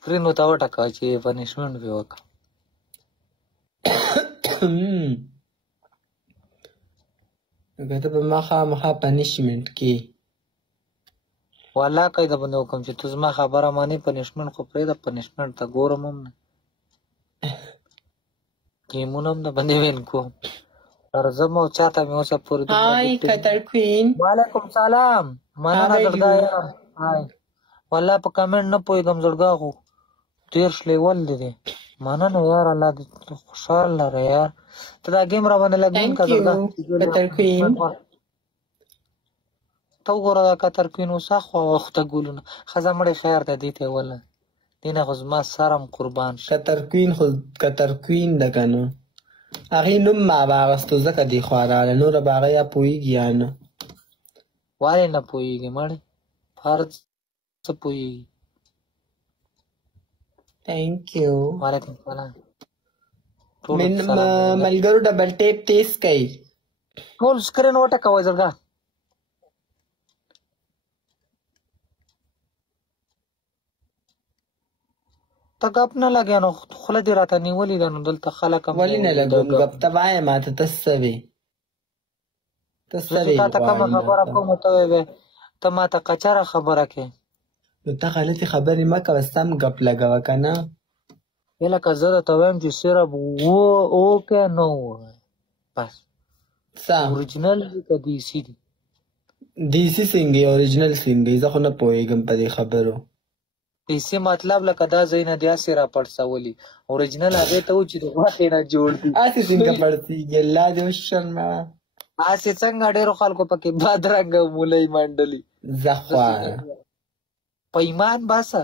سکرین ورته وټکوه چې پنشمنټ پې وکړه. که ته په ما خامخا پنشمنټ کې والله که یې د باندې وکړم چې ته زما خبره منې پنشمنټ خو پرېږده پنشمنټ ته ګورم هم نه ګیمونه هم د باندې وین کوم ارزم او چاته مې اوسه پورې هاي قطر کوین وعلیکم سلام مننه زړګا یاره هاي والله په کمنټ نه پوهېږم زړګا خو 13 لیول دی مننه یار الله دې خوشحال لره یار ته دا ګیم را باندې لګون که زړګا قطر کوین ته وګوره دا قطر کوین اوس اخوا وخته ګولونه ښځه مړې خیر ده دې ته یې وله دې نه خو زما سر هم قربان شي. قطر کوین خو قطر کوین ده که نه هغې نوم ما به اخېستو ځکه دې خوا راغله نوره به هغه یا پوهېږي یا نه ولې نه پوهېږي مړې په هر څه پوهېږي. تھینک یو وعلیکم سلام ملګرو ډبل ټیپ تیز کوي ټول سکرین وټکوئ زړګا ته ګپ نه لګیا نو خوله دې راته نیولې ده نو دلته خلک هم ولې نه لګوم ګپ ته وایه ماته ته څه وې ته څه وې تا ته کومه خبره کوم ته وې ته ماته قچره خبره کې نو ته غلطې خبرې مه کوه سم ګپ لګوه که نه لکه زه درته وایم چې صرف اوکې نه ووایه بس څه اوریجنل دي که دیسي دي دیسي څنګه اوریجنل څنګه زه خو نه پوهېږم په دې خبرو دیسي مطلب لکه دا ځای نه داسې را پړسولي اوریجنل هغې ته و چې د غوښې نه جوړ دي هسې څنګه پړسېږي الله دې وشرموه هسې څنګه ډېرو خلکو پکې بدرنګه مولۍ منډلي زه خواه په ایمان باسه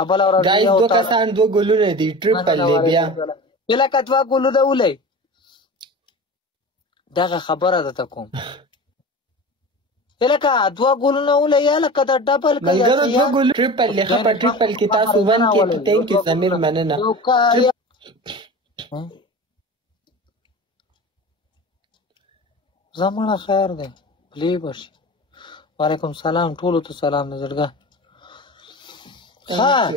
ابله ورځ ګایز دوه کسان دوه ګلونه دي ټریپل دی بیا لکه دوه ګلونه ولئ دغه خبره درته کوم لکه دوه ګلونه ولئ یا لکه د ډبل ملګرو دوه ګلونه ټریپل دی ښه په ټریپل کې تاسو ون کې تھینک یو سمیر مننه زمانه خیر دی پلی بشي وعلیکم سلام ټولو ته سلام دی زړګا ها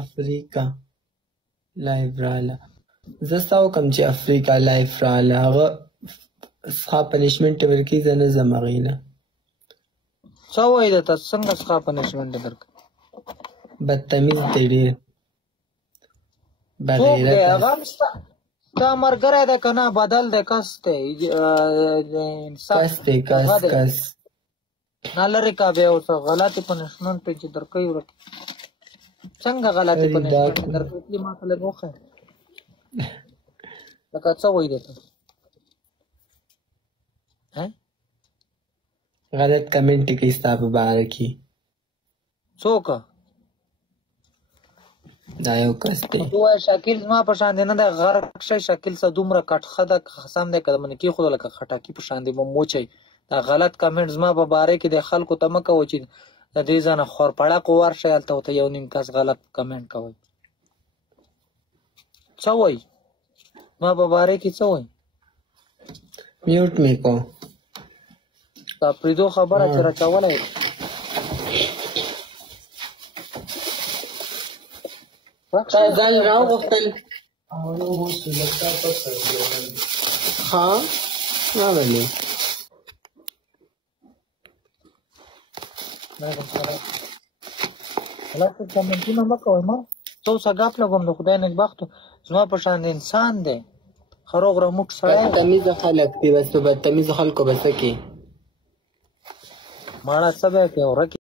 افریقا لایف راله زه ستا وکړم چې افریقا لایف راله هغه څخه پنشمنټ ورکړي زه نه ځم هغې نه څه وایي درته څنګه څخه پنشمنټ درکړي بدتمیز دی ډېر څوک دی هغه هم ستا ملګری دی که نه بدل دی کس دی کس دی کس نه لرې که بیا اوس غلطې پنشمنټ چې درکوي ورکې څنګه غلطې پنشمنټ درکوي ما ته لږ وښیه لکه څه وایي درته غلط کمنټ کوي ستا په باره کې څوک دا یو کس دی ووایه شکیل زما په شان دی نه دی غرق شی شکیل څه دومره کټخه ده قسم دی که د منې کېښوده لکه خټکي په شان دی به موچی دا غلط کمنټ زما په باره کې دی خلکو ته مه کوئ چې د دې ځای نه خورپړکو ورشئ هلته ورته یو نیم کس غلط کمنټ کوئ څه وایي زما په باره کې څه وایي میوټ مې کو دا پرېدو خبره چې راچولی ځان راوغوښتل ها راولې غلط کمنټونه مه کوئ ما څه اوسه ګپ لګوم د خدای نېکبختو زما په شان انسان دی ښه روغ رموټ سړی بدتمیزه خلک دي بس په بدتمیزو خلکو به څه کې ماړه څه به یې کوې ورک